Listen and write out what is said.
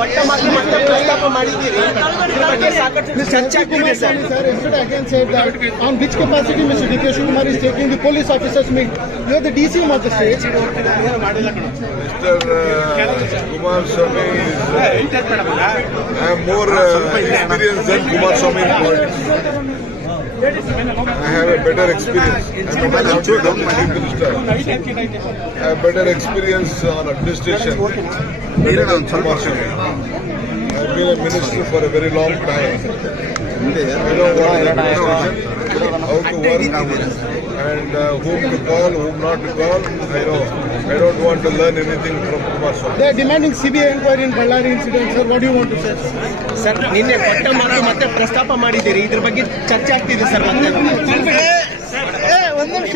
ಕೊಟ್ಟ ಮಾತು ಮತ್ತೆ ಪ್ರಸ್ತಾಪ ಮಾಡಿದ್ದೀರಿ. ಇದ್ರ ಬಗ್ಗೆ ಸಾಕಷ್ಟು ಚರ್ಚೆ ಆಗ್ತಿದೆ sir. Yesterday again said that on which capacity Mr. D.K. Shivakumar is taking the police officers meet. You are the DCM of the state. Mr. Kumaraswamy is I am more experienced than Kumaraswamy in politics. I have a better experience. I am a Chief Minister. I have better experience on administration better than Kumaraswamy. I have been a minister for a very long time. I know what is administration, how to work, and whom to call, whom not to call. I know. I don't want to learn anything from Kumaraswamy. They are demanding CBI inquiry in Ballari incident. Sir, what do you want to say? Sir ನಿನ್ನೆ ಕೊಟ್ಟ ಮಾತು ಮತ್ತೆ ಪ್ರಸ್ತಾಪ ಮಾಡಿದ್ದೀರಿ. ಇದ್ರ ಬಗ್ಗೆ ಚರ್ಚೆ ಆಗ್ತಿದೆ ಸರ್. ಮತ್ತೆ ಒಂದು ನಿಮಿಷ